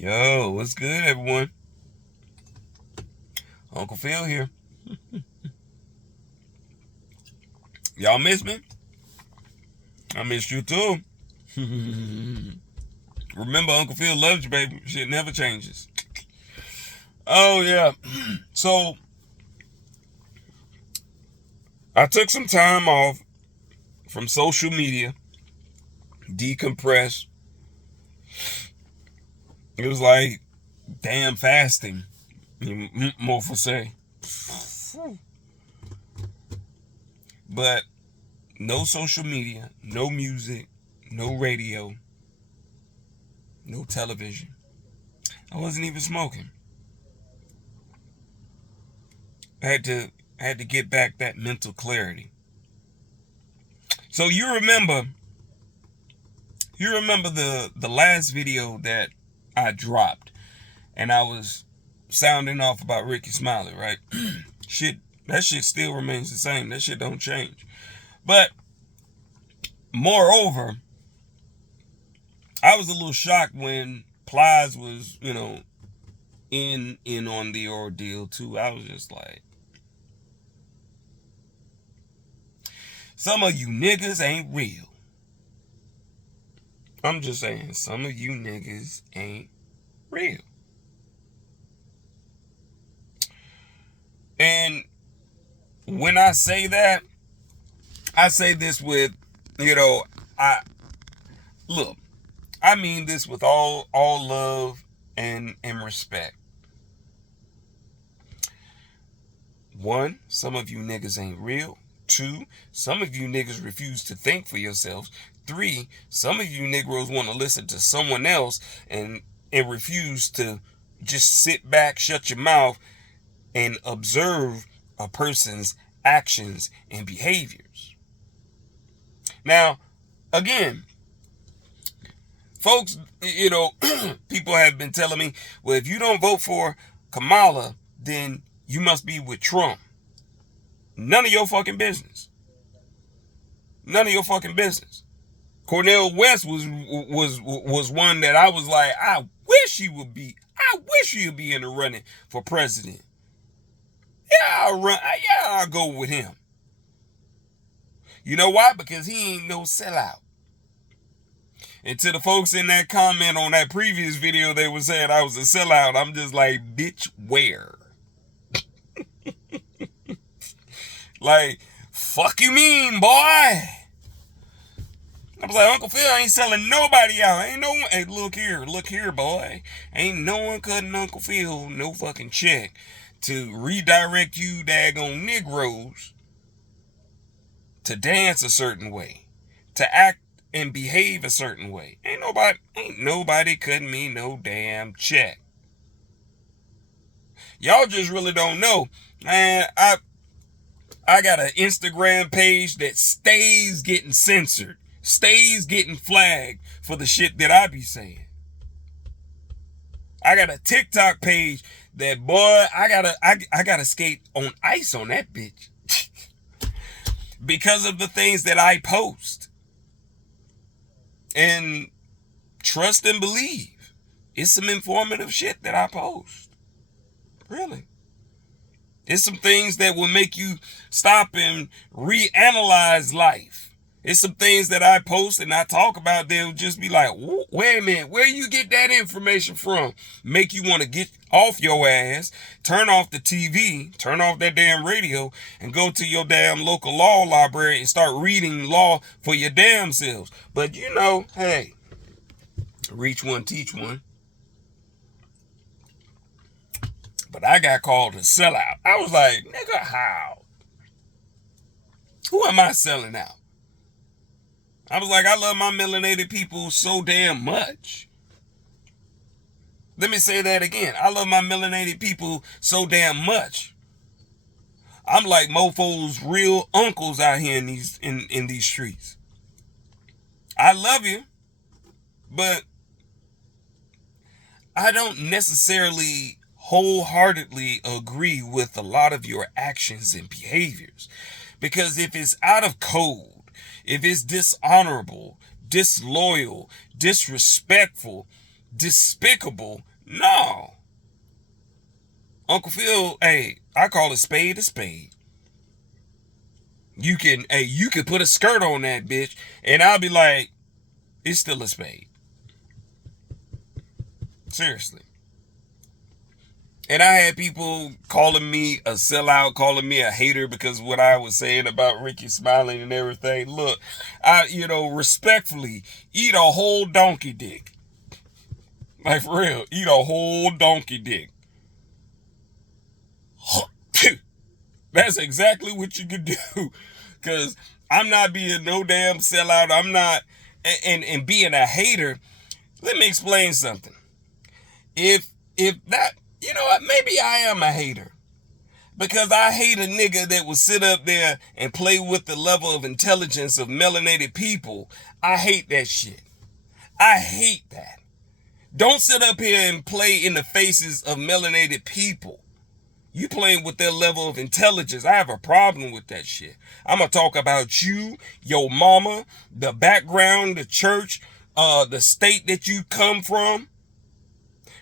Yo, what's good, everyone? Uncle Phil here. Y'all miss me? I missed you too. Remember, Uncle Phil loves you, baby. Shit never changes. Oh, yeah. So, I took some time off from social media, decompress. It was like damn fasting, more for say. But no social media, no music, no radio, no television. I wasn't even smoking. I had to get back that mental clarity. So you remember the last video that I dropped, and I was sounding off about Ricky Smiley, right? That shit still remains the same. That shit don't change. But moreover, I was a little shocked when Plies was, in on the ordeal too. I was just like, some of you niggas ain't real. I'm just saying, some of you niggas ain't real. And when I say that, I say this with, I mean this with all love and respect. One, some of you niggas ain't real. Two, some of you niggas refuse to think for yourselves. Three, some of you Negroes want to listen to someone else and refuse to just sit back, shut your mouth, and observe a person's actions and behaviors. Now, again, folks, people have been telling me, well, if you don't vote for Kamala, then you must be with Trump. None of your fucking business. None of your fucking business. Cornel West was one that I was like, I wish he would be in the running for president. Yeah, I'll go with him. You know why? Because he ain't no sellout. And to the folks in that comment on that previous video, they were saying I was a sellout. I'm just like, bitch, where? Like, fuck you mean, boy? I was like, Uncle Phil ain't selling nobody out. Ain't no one. Hey, look here, boy. Ain't no one cutting Uncle Phil no fucking check to redirect you daggone Negroes to dance a certain way, to act and behave a certain way. Ain't nobody cutting me no damn check. Y'all just really don't know. Man, I got an Instagram page that stays getting censored, stays getting flagged for the shit that I be saying. I got a TikTok page that, boy, I gotta skate on ice on that bitch because of the things that I post. And trust and believe, it's some informative shit that I post. Really. It's some things that will make you stop and reanalyze life. It's some things that I post and I talk about, they'll just be like, wait a minute, where you get that information from? Make you want to get off your ass, turn off the TV, turn off that damn radio, and go to your damn local law library and start reading law for your damn selves. But hey, reach one, teach one. But I got called a sellout. I was like, nigga, how? Who am I selling out? I was like, I love my melanated people so damn much. Let me say that again. I love my melanated people so damn much. I'm like mofo's real uncles out here in these streets. I love you, but I don't necessarily wholeheartedly agree with a lot of your actions and behaviors. Because if it's out of code, if it's dishonorable, disloyal, disrespectful, despicable, No. Uncle Phil, hey, I call it spade a spade. You can put a skirt on that bitch, and I'll be like, it's still a spade. Seriously. And I had people calling me a sellout, calling me a hater because of what I was saying about Ricky Smiley and everything. Look, respectfully, eat a whole donkey dick. Like, for real, eat a whole donkey dick. That's exactly what you could do. Because I'm not being no damn sellout. I'm not, and being a hater. Let me explain something. If that, maybe I am a hater. Because I hate a nigga that will sit up there and play with the level of intelligence of melanated people. I hate that shit. I hate that. Don't sit up here and play in the faces of melanated people. You playing with their level of intelligence. I have a problem with that shit. I'm going to talk about you, your mama, the background, the church, the state that you come from.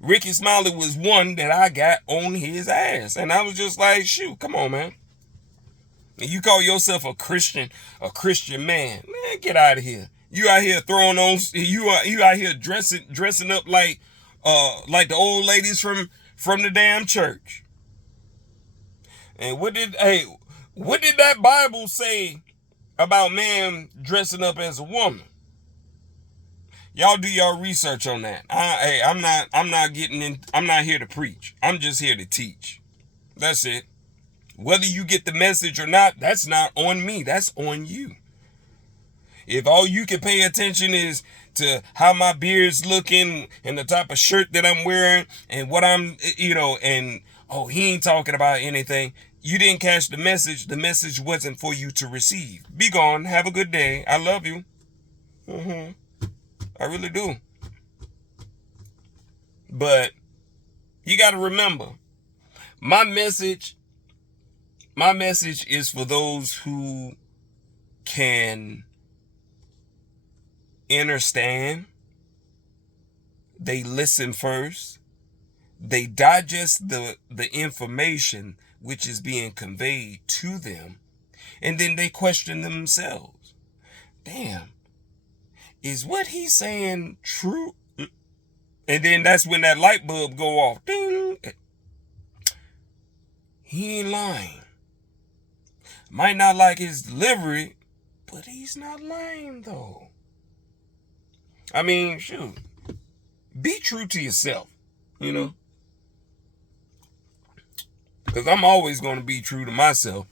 Ricky Smiley was one that I got on his ass. And I was just like, shoot, come on, man. And you call yourself a Christian man. Man, get out of here. You out here throwing on, you out here dressing up like the old ladies from the damn church. And what did that Bible say about man dressing up as a woman? Y'all do your research on that. I'm not here to preach. I'm just here to teach. That's it. Whether you get the message or not, that's not on me. That's on you. If all you can pay attention is to how my beard's looking and the type of shirt that I'm wearing and what I'm, and he ain't talking about anything. You didn't catch the message. The message wasn't for you to receive. Be gone. Have a good day. I love you. I really do. But you got to remember, my message is for those who can understand. They listen first. They digest the information which is being conveyed to them. And then they question themselves. Damn, is what he's saying true? And then that's when that light bulb go off. Ding. He ain't lying. Might not like his delivery, but he's not lying though. I mean, shoot. Be true to yourself, Because I'm always going to be true to myself.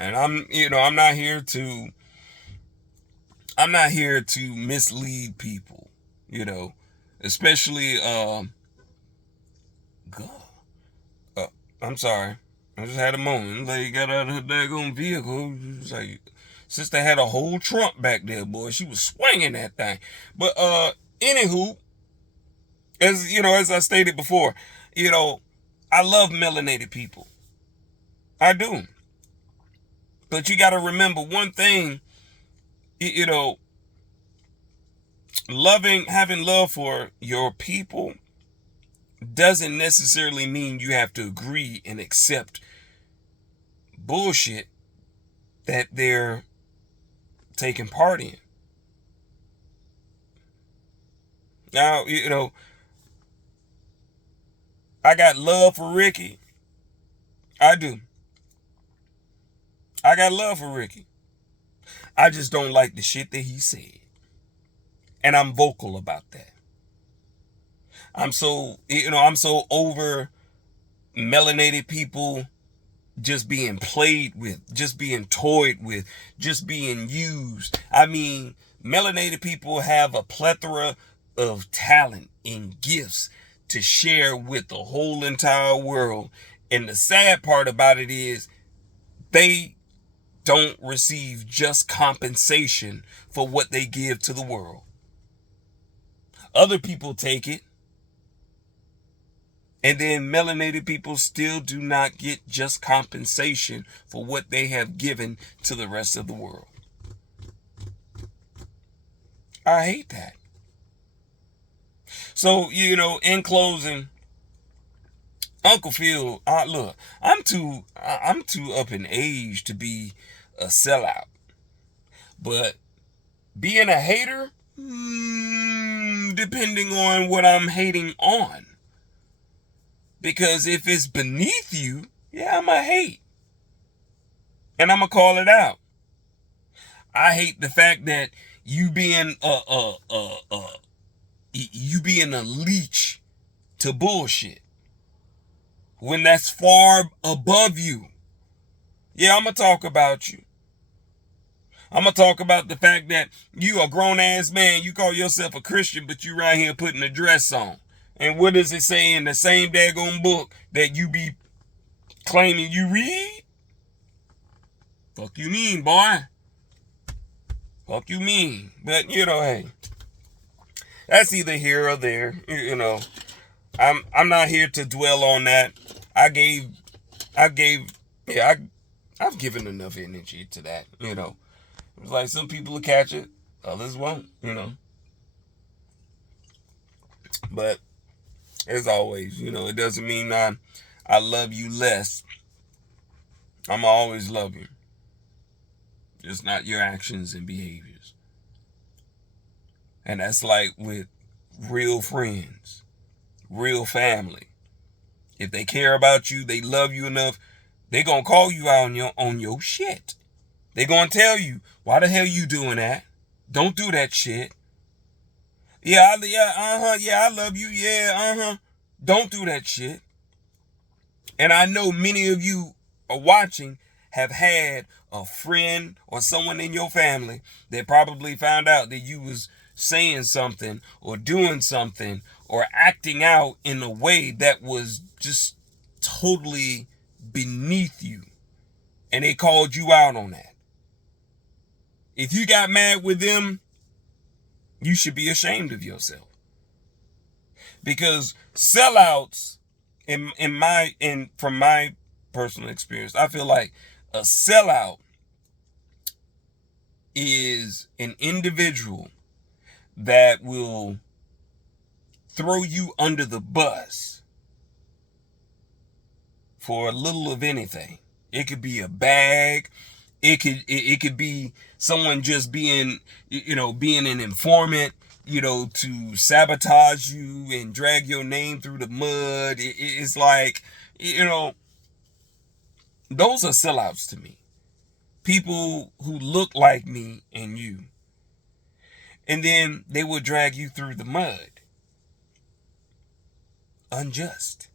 And I'm not here to mislead people, especially, I'm sorry. I just had a moment. Like, got out of her daggone vehicle. It was like, sister had a whole trunk back there, boy. She was swinging that thing. But, anywho, as I stated before, I love melanated people. I do. But you got to remember one thing, having love for your people doesn't necessarily mean you have to agree and accept bullshit that they're taking part in. Now, I got love for Ricky. I do. I got love for Ricky. I just don't like the shit that he said. And I'm vocal about that. I'm so over melanated people just being played with, just being toyed with, just being used. I mean, melanated people have a plethora of talent and gifts to share with the whole entire world. And the sad part about it is they don't receive just compensation for what they give to the world. Other people take it. And then melanated people still do not get just compensation for what they have given to the rest of the world. I hate that. So, in closing, Uncle Phil, look, I'm too up in age to be a sellout. But being a hater, depending on what I'm hating on. Because if it's beneath you, yeah, I'm a hate. And I'm going to call it out. I hate the fact that you being you being a leech to bullshit when that's far above you. Yeah, I'm going to talk about you. I'm going to talk about the fact that you a grown-ass man. You call yourself a Christian, but you right here putting a dress on. And what does it say in the same daggone book that you be claiming you read? Fuck you mean, boy. Fuck you mean. But, hey, that's either here or there. I'm not here to dwell on that. I've given enough energy to that, It's like some people will catch it, others won't, But as always, it doesn't mean I love you less. I'ma always love you. Just not your actions and behaviors. And that's like with real friends, real family. If they care about you, they love you enough, they gonna call you out on your shit. They gonna tell you, why the hell you doing that? Don't do that shit. Yeah, I love you. Yeah, Don't do that shit. And I know many of you are watching have had a friend or someone in your family that probably found out that you was saying something or doing something or acting out in a way that was just totally beneath you. And they called you out on that. If you got mad with them, you should be ashamed of yourself. Because sellouts, from my personal experience, I feel like a sellout is an individual that will throw you under the bus for a little of anything. It could be a bag. It could be someone just being an informant, to sabotage you and drag your name through the mud. It's like, those are sellouts to me. People who look like me and you. And then they will drag you through the mud. Unjust.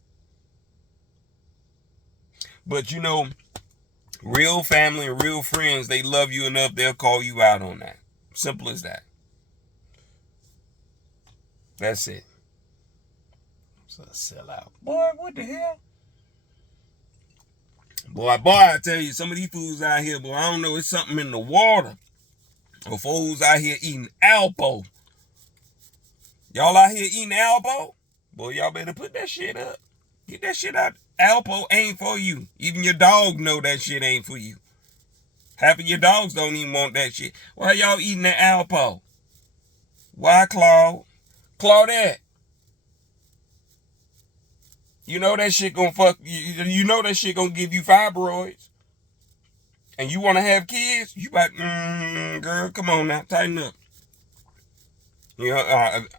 But real family and real friends, they love you enough, they'll call you out on that. Simple as that. That's it. It's a sellout. Boy, what the hell? Boy, I tell you, some of these fools out here, boy, I don't know, it's something in the water. Or fools out here eating Alpo. Y'all out here eating Alpo? Boy, y'all better put that shit up. Get that shit out. Alpo ain't for you. Even your dog know that shit ain't for you. Half of your dogs don't even want that shit. Why y'all eating that Alpo? Why, Claudette? You know that shit gonna fuck you. You know that shit gonna give you fibroids. And you wanna have kids? You about, girl, come on now, tighten up.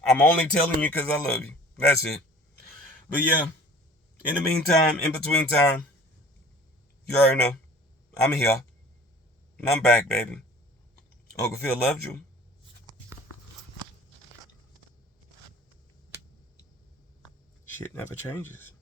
I'm only telling you because I love you. That's it. But yeah, in the meantime, in between time, you already know, I'm here. And I'm back, baby. Uncle Phil loved you. Shit never changes.